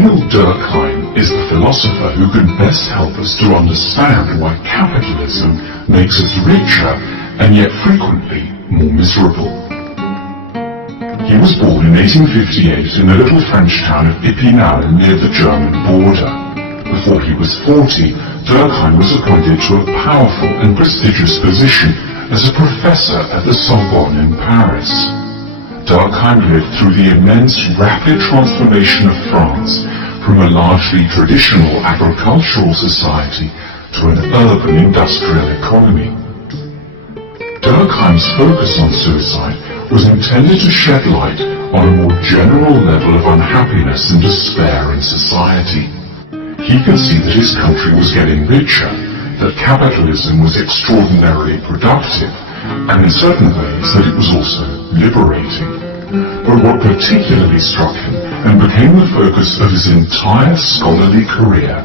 Emile Durkheim is the philosopher who can best help us to understand why capitalism makes us richer and yet frequently more miserable. He was born in 1858 in the little French town of Épinal near the German border. Before he was 40, Durkheim was appointed to a powerful and prestigious position as a professor at the Sorbonne in Paris. Durkheim lived through the immense rapid transformation of France from a largely traditional agricultural society to an urban industrial economy. Durkheim's focus on suicide was intended to shed light on a more general level of unhappiness and despair in society. He could see that his country was getting richer, that capitalism was extraordinarily productive, and in certain ways that it was also liberating. But what particularly struck him, and became the focus of his entire scholarly career,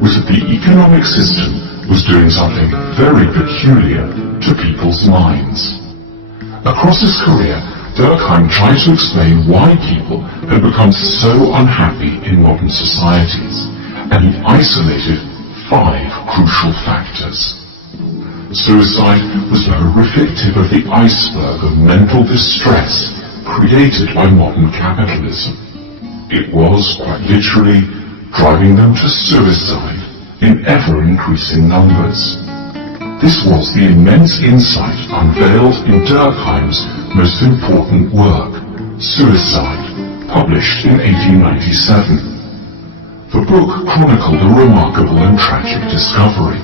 was that the economic system was doing something very peculiar to people's minds. Across his career, Durkheim tried to explain why people had become so unhappy in modern societies, and he isolated 5 crucial factors. Suicide was the horrific tip of the iceberg of mental distress created by modern capitalism. It was, quite literally, driving them to suicide in ever-increasing numbers. This was the immense insight unveiled in Durkheim's most important work, Suicide, published in 1897. The book chronicled a remarkable and tragic discovery,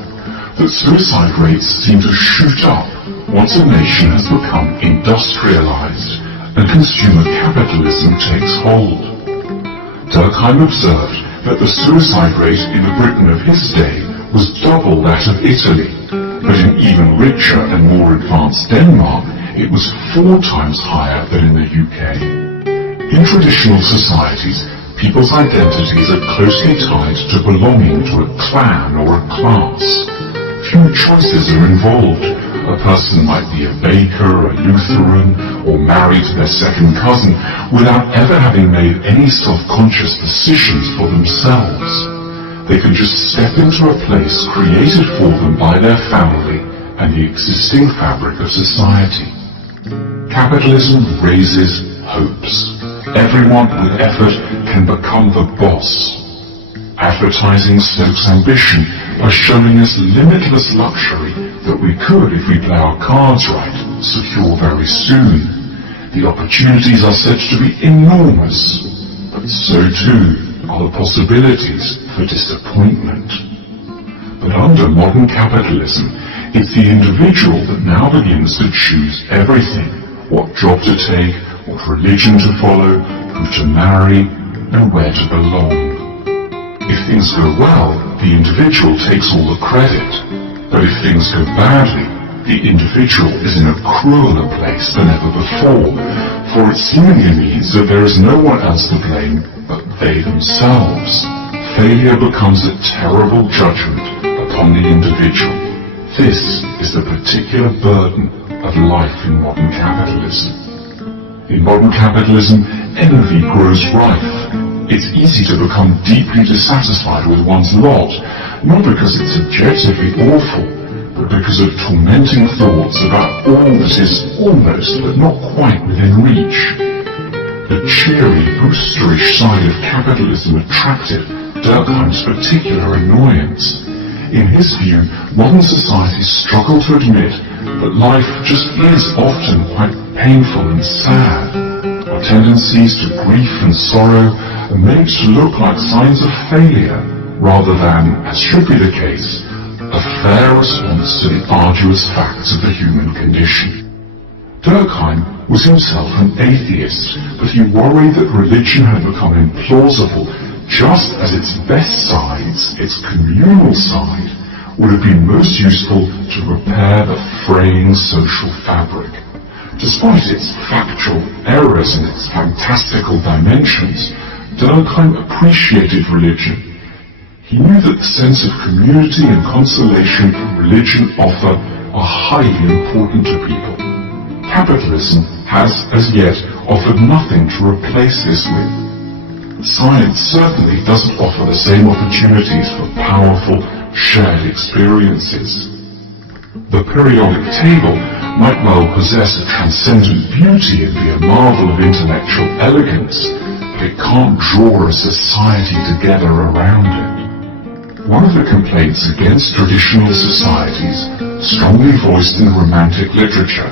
that suicide rates seem to shoot up once a nation has become industrialized and consumer capitalism takes hold. Durkheim observed that the suicide rate in the Britain of his day was double that of Italy, but in even richer and more advanced Denmark, it was 4 times higher than in the UK. In traditional societies, people's identities are closely tied to belonging to a clan or a class. Few choices are involved. A person might be a baker, a Lutheran, or married to their second cousin without ever having made any self-conscious decisions for themselves. They can just step into a place created for them by their family and the existing fabric of society. Capitalism raises hopes. Everyone with effort can become the boss. Advertising stokes ambition by showing us limitless luxury that we could, if we play our cards right, secure very soon. The opportunities are said to be enormous, but so too are the possibilities for disappointment. But under modern capitalism, it's the individual that now begins to choose everything: what job to take, what religion to follow, who to marry, and where to belong. If things go well, the individual takes all the credit. But if things go badly, the individual is in a crueler place than ever before, for it seemingly means that there is no one else to blame but they themselves. Failure becomes a terrible judgment upon the individual. This is the particular burden of life in modern capitalism. In modern capitalism, envy grows rife. It's easy to become deeply dissatisfied with one's lot, not because it's objectively awful, but because of tormenting thoughts about all that is almost but not quite within reach. The cheery, boosterish side of capitalism attracted Durkheim's particular annoyance. In his view, modern societies struggle to admit that life just is often quite painful and sad. Our tendencies to grief and sorrow are made to look like signs of failure, rather than, as should be the case, a fair response to the arduous facts of the human condition. Durkheim was himself an atheist, but he worried that religion had become implausible just as its best sides, its communal side, would have been most useful to repair the fraying social fabric. Despite its factual errors and its fantastical dimensions, Durkheim appreciated religion. He knew that the sense of community and consolation religion offer are highly important to people. Capitalism has, as yet, offered nothing to replace this with. Science certainly doesn't offer the same opportunities for powerful, shared experiences. The periodic table might well possess a transcendent beauty and be a marvel of intellectual elegance, but it can't draw a society together around it. One of the complaints against traditional societies, strongly voiced in Romantic literature,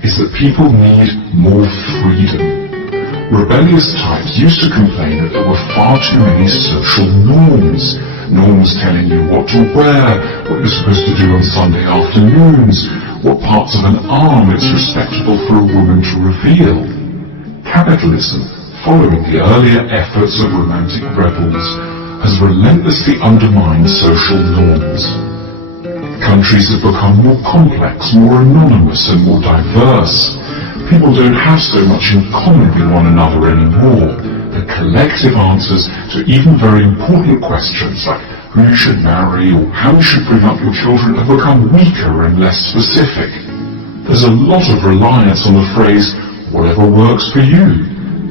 is that people need more freedom. Rebellious types used to complain that there were far too many social norms. Norms telling you what to wear, what you're supposed to do on Sunday afternoons, what parts of an arm it's respectable for a woman to reveal. Capitalism, following the earlier efforts of Romantic rebels, has relentlessly undermined social norms. Countries have become more complex, more anonymous, and more diverse. People don't have so much in common with one another anymore. The collective answers to even very important questions like who you should marry or how you should bring up your children have become weaker and less specific. There's a lot of reliance on the phrase, whatever works for you,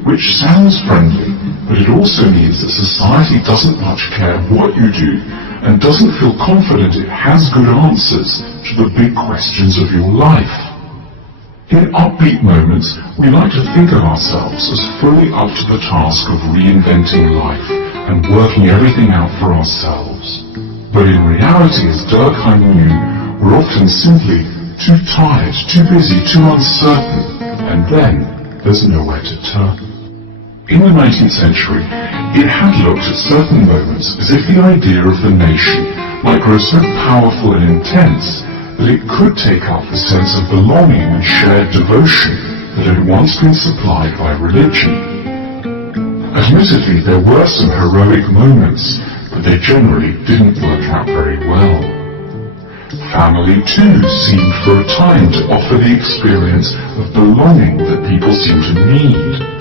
which sounds friendly, but it also means that society doesn't much care what you do and doesn't feel confident it has good answers to the big questions of your life. In upbeat moments, we like to think of ourselves as fully up to the task of reinventing life and working everything out for ourselves. But in reality, as Durkheim knew, we're often simply too tired, too busy, too uncertain, and then there's nowhere to turn. In the 19th century, it had looked at certain moments as if the idea of the nation might grow so powerful and intense that it could take up the sense of belonging and shared devotion that had once been supplied by religion. Admittedly, there were some heroic moments, but they generally didn't work out very well. Family, too, seemed for a time to offer the experience of belonging that people seem to need.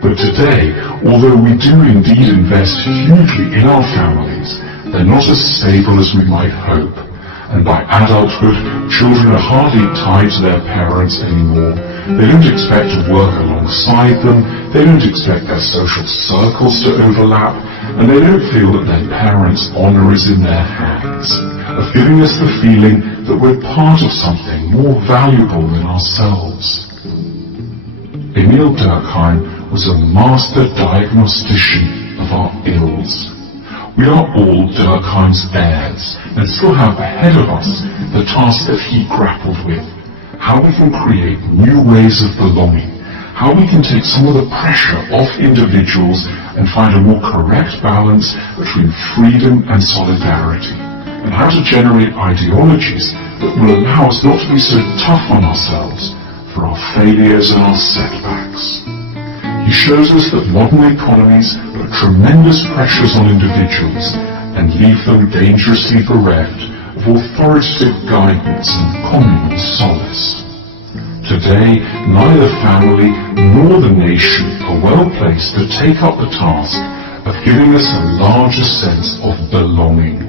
But today, although we do indeed invest hugely in our families, they're not as stable as we might hope. And by adulthood, children are hardly tied to their parents anymore. They don't expect to work alongside them, they don't expect their social circles to overlap, and they don't feel that their parents' honor is in their hands, of giving us the feeling that we're part of something more valuable than ourselves. Emile Durkheim was a master diagnostician of our ills. We are all Durkheim's heirs, and still have ahead of us the task that he grappled with. How we can create new ways of belonging, how we can take some of the pressure off individuals and find a more correct balance between freedom and solidarity, and how to generate ideologies that will allow us not to be so tough on ourselves for our failures and our setbacks. He shows us that modern economies put tremendous pressures on individuals and leave them dangerously bereft of authoritative guidance and communal solace. Today, neither family nor the nation are well placed to take up the task of giving us a larger sense of belonging